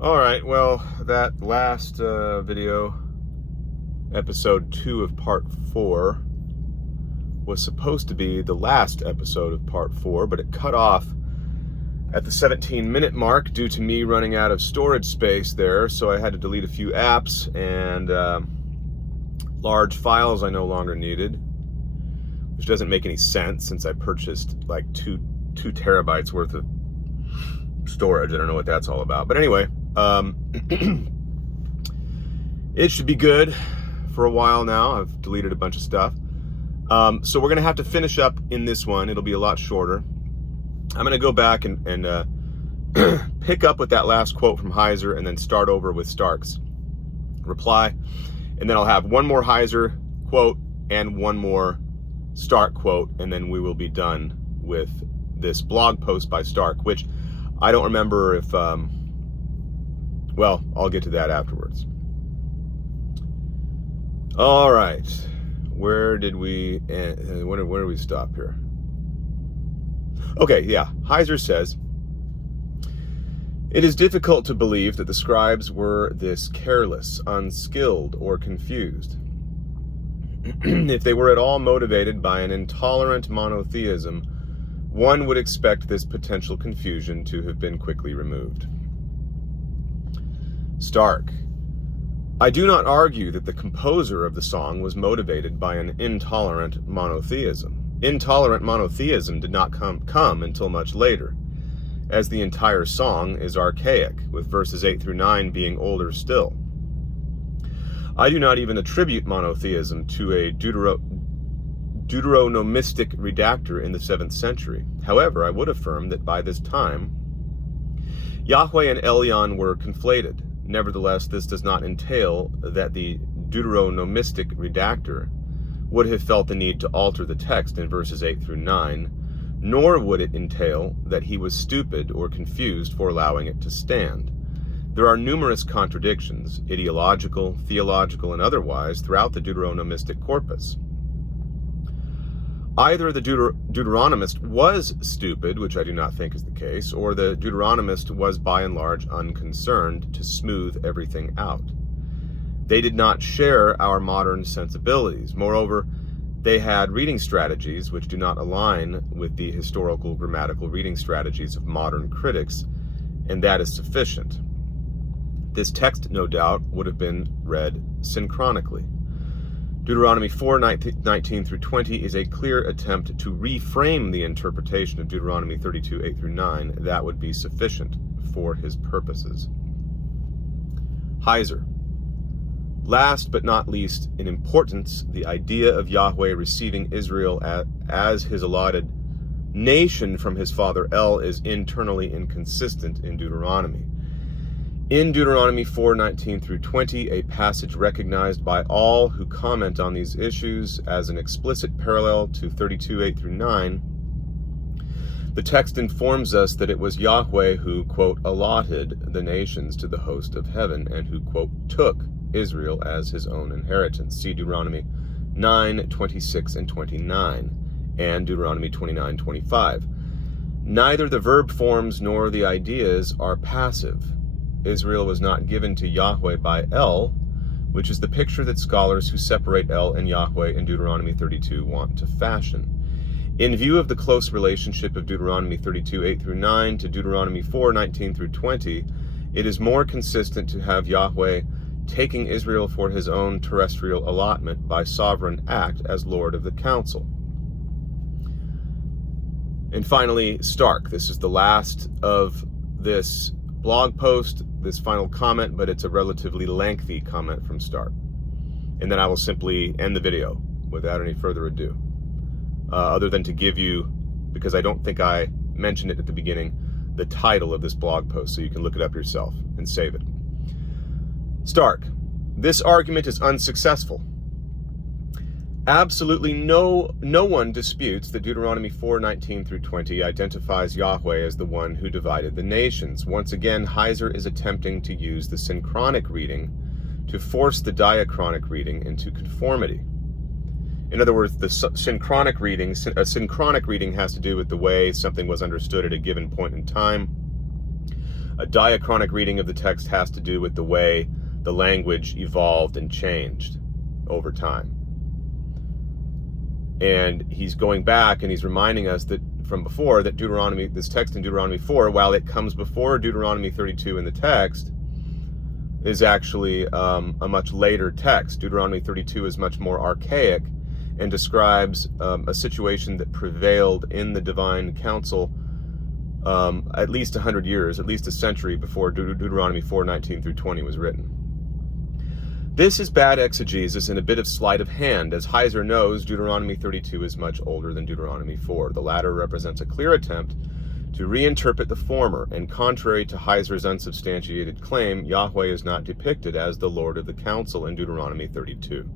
All right, well, that last video, episode 2 of part 4, was supposed to be the last episode of part 4, but it cut off at the 17-minute mark due to me running out of storage space there, so I had to delete a few apps and large files I no longer needed, which doesn't make any sense since I purchased like 2 terabytes worth of storage. I don't know what that's all about. But anyway, it should be good for a while now. I've deleted a bunch of stuff. So we're going to have to finish up in this one. It'll be a lot shorter. I'm going to go back and pick up with that last quote from Heiser and then start over with Stark's reply. And then I'll have one more Heiser quote and one more Stark quote, and then we will be done with this blog post by Stark, which I don't remember if, well, I'll get to that afterwards. All right, where did we end? Where did we stop here? Okay, yeah, Heiser says, "It is difficult to believe that the scribes were this careless, unskilled, or confused. If they were at all motivated by an intolerant monotheism, one would expect this potential confusion to have been quickly removed." Stark: "I do not argue that the composer of the song was motivated by an intolerant monotheism. Intolerant monotheism did not come until much later, as the entire song is archaic, with verses 8 through 9 being older still. I do not even attribute monotheism to a Deuteronomistic redactor in the 7th century. However, I would affirm that by this time, Yahweh and Elyon were conflated. Nevertheless, this does not entail that the Deuteronomistic redactor would have felt the need to alter the text in verses 8 through 9, nor would it entail that he was stupid or confused for allowing it to stand. There are numerous contradictions, ideological, theological, and otherwise, throughout the Deuteronomistic corpus. Either the Deuteronomist was stupid, which I do not think is the case, or the Deuteronomist was by and large unconcerned to smooth everything out. They did not share our modern sensibilities. Moreover, they had reading strategies which do not align with the historical grammatical reading strategies of modern critics, and that is sufficient. This text, no doubt, would have been read synchronically. Deuteronomy 4:19 through 20 is a clear attempt to reframe the interpretation of Deuteronomy 32, 8 through 9. That would be sufficient for his purposes." Heiser: "Last but not least in importance, the idea of Yahweh receiving Israel as his allotted nation from his father El is internally inconsistent in Deuteronomy. In Deuteronomy 4:19 through 20, a passage recognized by all who comment on these issues as an explicit parallel to 32, 8 through 9, the text informs us that it was Yahweh who, quote, allotted the nations to the host of heaven and who, quote, took Israel as his own inheritance. See Deuteronomy 9:26 and 29, and Deuteronomy 29:25. Neither the verb forms nor the ideas are passive. Israel was not given to Yahweh by El, which is the picture that scholars who separate El and Yahweh in Deuteronomy 32 want to fashion. In view of the close relationship of Deuteronomy 32, 8 through 9 to Deuteronomy 4:19 through 20, it is more consistent to have Yahweh taking Israel for his own terrestrial allotment by sovereign act as Lord of the council." And finally, Stark. This is the last of this blog post, this final comment, but it's a relatively lengthy comment from Stark. And then I will simply end the video without any further ado, other than to give you, because I don't think I mentioned it at the beginning, the title of this blog post, so you can look it up yourself and save it. Stark: "This argument is unsuccessful. Absolutely no one disputes that Deuteronomy 4:19 through 20 identifies Yahweh as the one who divided the nations. Once again, Heiser is attempting to use the synchronic reading to force the diachronic reading into conformity. In other words, the synchronic reading, a synchronic reading has to do with the way something was understood at a given point in time. A diachronic reading of the text has to do with the way the language evolved and changed over time. And he's going back and he's reminding us that from before that this text in Deuteronomy 4, while it comes before Deuteronomy 32 in the text, is actually a much later text. Deuteronomy 32 is much more archaic and describes a situation that prevailed in the divine council at least 100 years, at least a century before Deuteronomy 4:19 through 20 was written. This is bad exegesis and a bit of sleight of hand. As Heiser knows, Deuteronomy 32 is much older than Deuteronomy 4. The latter represents a clear attempt to reinterpret the former, and contrary to Heiser's unsubstantiated claim, Yahweh is not depicted as the Lord of the Council in Deuteronomy 32.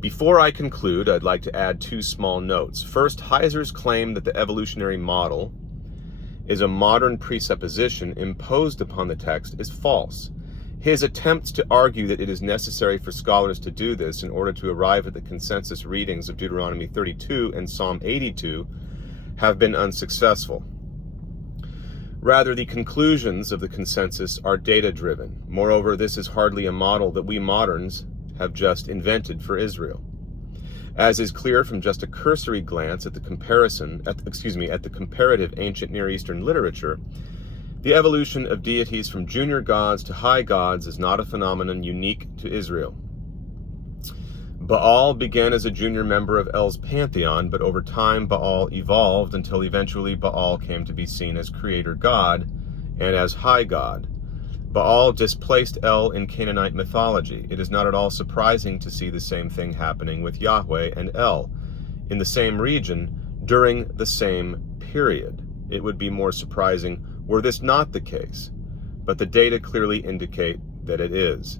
Before I conclude, I'd like to add two small notes. First, Heiser's claim that the evolutionary model is a modern presupposition imposed upon the text is false. His attempts to argue that it is necessary for scholars to do this in order to arrive at the consensus readings of Deuteronomy 32 and Psalm 82 have been unsuccessful. Rather, the conclusions of the consensus are data-driven. Moreover, this is hardly a model that we moderns have just invented for Israel. As is clear from just a cursory glance at the comparative ancient Near Eastern literature, the evolution of deities from junior gods to high gods is not a phenomenon unique to Israel. Baal began as a junior member of El's pantheon, but over time Baal evolved until eventually Baal came to be seen as creator god and as high god. Baal displaced El in Canaanite mythology. It is not at all surprising to see the same thing happening with Yahweh and El in the same region during the same period. It would be more surprising were this not the case, but the data clearly indicate that it is.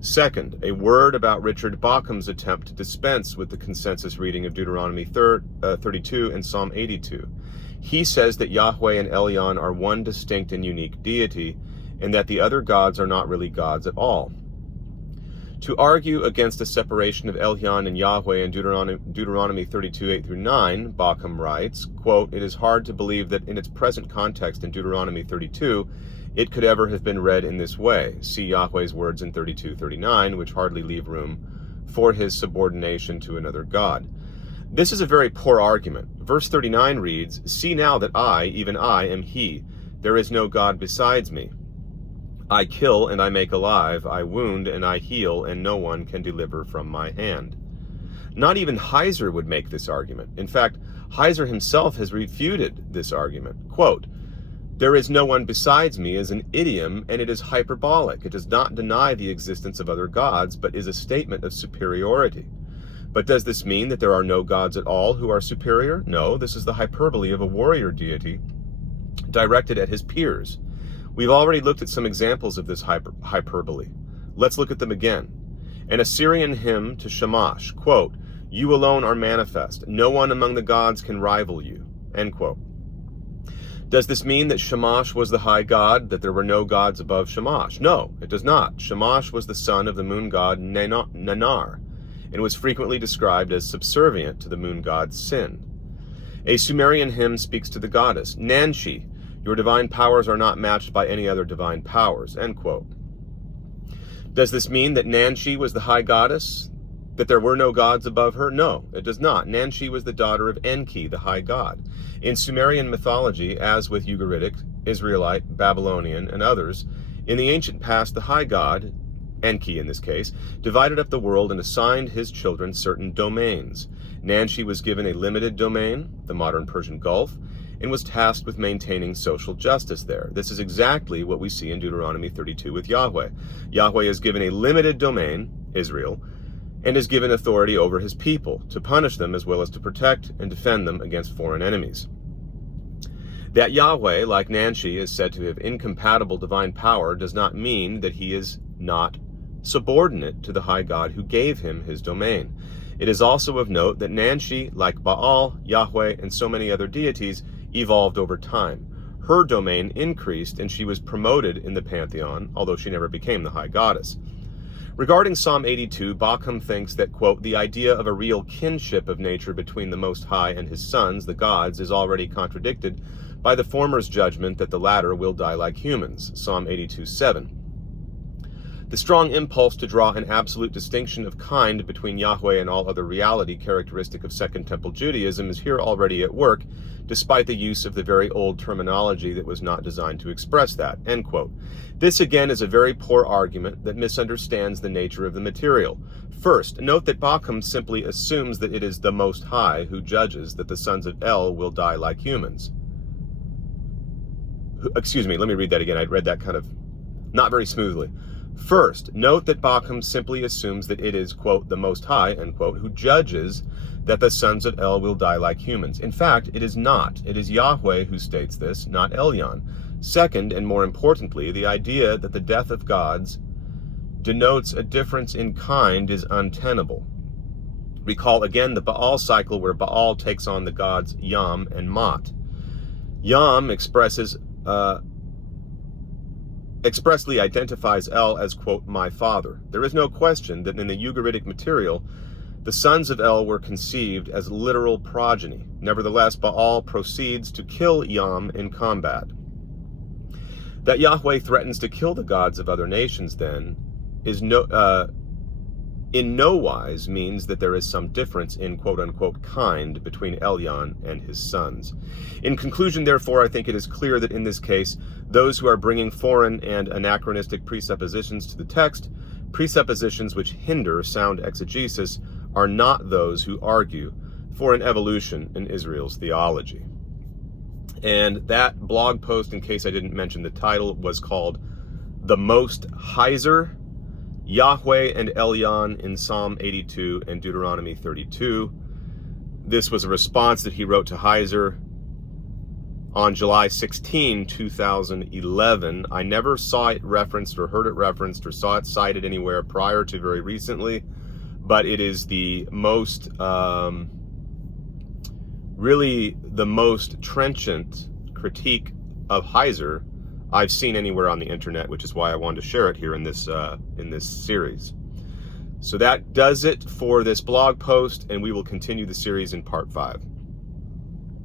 Second, a word about Richard Bauckham's attempt to dispense with the consensus reading of Deuteronomy 32 and Psalm 82. He says that Yahweh and Elyon are one distinct and unique deity, and that the other gods are not really gods at all. To argue against a separation of Elyon and Yahweh in Deuteronomy 32, 8 through 9, Bauckham writes, quote, "It is hard to believe that in its present context in Deuteronomy 32, it could ever have been read in this way. See Yahweh's words in 32:39, which hardly leave room for his subordination to another god." This is a very poor argument. Verse 39 reads, "See now that I, even I, am he. There is no god besides me. I kill and I make alive, I wound and I heal, and no one can deliver from my hand." Not even Heiser would make this argument. In fact, Heiser himself has refuted this argument. Quote, "There is no one besides me" is an idiom, and it is hyperbolic. It does not deny the existence of other gods, but is a statement of superiority. But does this mean that there are no gods at all who are superior? No, this is the hyperbole of a warrior deity directed at his peers. We've already looked at some examples of this hyperbole. Let's look at them again. An Assyrian hymn to Shamash, quote, "You alone are manifest. No one among the gods can rival you," end quote. Does this mean that Shamash was the high god, that there were no gods above Shamash? No, it does not. Shamash was the son of the moon god Nanar, and was frequently described as subservient to the moon god's Sin. A Sumerian hymn speaks to the goddess, Nanshi, "Your divine powers are not matched by any other divine powers," end quote. Does this mean that Nanshi was the high goddess, that there were no gods above her? No, it does not. Nanshi was the daughter of Enki, the high god. In Sumerian mythology, as with Ugaritic, Israelite, Babylonian, and others, in the ancient past, the high god, Enki in this case, divided up the world and assigned his children certain domains. Nanshi was given a limited domain, the modern Persian Gulf, and was tasked with maintaining social justice there. This is exactly what we see in Deuteronomy 32 with Yahweh. Yahweh is given a limited domain, Israel, and is given authority over his people to punish them as well as to protect and defend them against foreign enemies. That Yahweh, like Nanshi, is said to have incompatible divine power does not mean that he is not subordinate to the high God who gave him his domain. It is also of note that Nanshi, like Baal, Yahweh, and so many other deities, evolved over time. Her domain increased and she was promoted in the pantheon, although she never became the high goddess. Regarding Psalm 82, Bauckham thinks that, quote, "The idea of a real kinship of nature between the Most High and his sons, the gods, is already contradicted by the former's judgment that the latter will die like humans, Psalm 82:7. The strong impulse to draw an absolute distinction of kind between Yahweh and all other reality characteristic of Second Temple Judaism is here already at work, despite the use of the very old terminology that was not designed to express that, end quote. This again is a very poor argument that misunderstands the nature of the material. First, note that Bacham simply assumes that it is the Most High who judges that the sons of El will die like humans. Excuse me, let me read that again. I read that kind of not very smoothly. First, note that Bacham simply assumes that it is, quote, the Most High, end quote, who judges that the sons of El will die like humans. In fact, it is not. It is Yahweh who states this, not Elyon. Second, and more importantly, the idea that the death of gods denotes a difference in kind is untenable. Recall again the Baal cycle where Baal takes on the gods Yam and Mot. Yam expressly identifies El as, quote, my father. There is no question that in the Ugaritic material, the sons of El were conceived as literal progeny. Nevertheless, Baal proceeds to kill Yam in combat. That Yahweh threatens to kill the gods of other nations, then, is in no wise means that there is some difference in quote-unquote kind between Elyon and his sons. In conclusion, therefore, I think it is clear that in this case, those who are bringing foreign and anachronistic presuppositions to the text, presuppositions which hinder sound exegesis, are not those who argue for an evolution in Israel's theology. And that blog post, in case I didn't mention the title, was called The Most Heiser, Yahweh and Elyon in Psalm 82 and Deuteronomy 32. This was a response that he wrote to Heiser on July 16, 2011. I never saw it referenced or heard it referenced or saw it cited anywhere prior to very recently, but it is the most, really the most trenchant critique of Heiser I've seen anywhere on the internet, which is why I wanted to share it here in this series. So that does it for this blog post, and we will continue the series in part 5.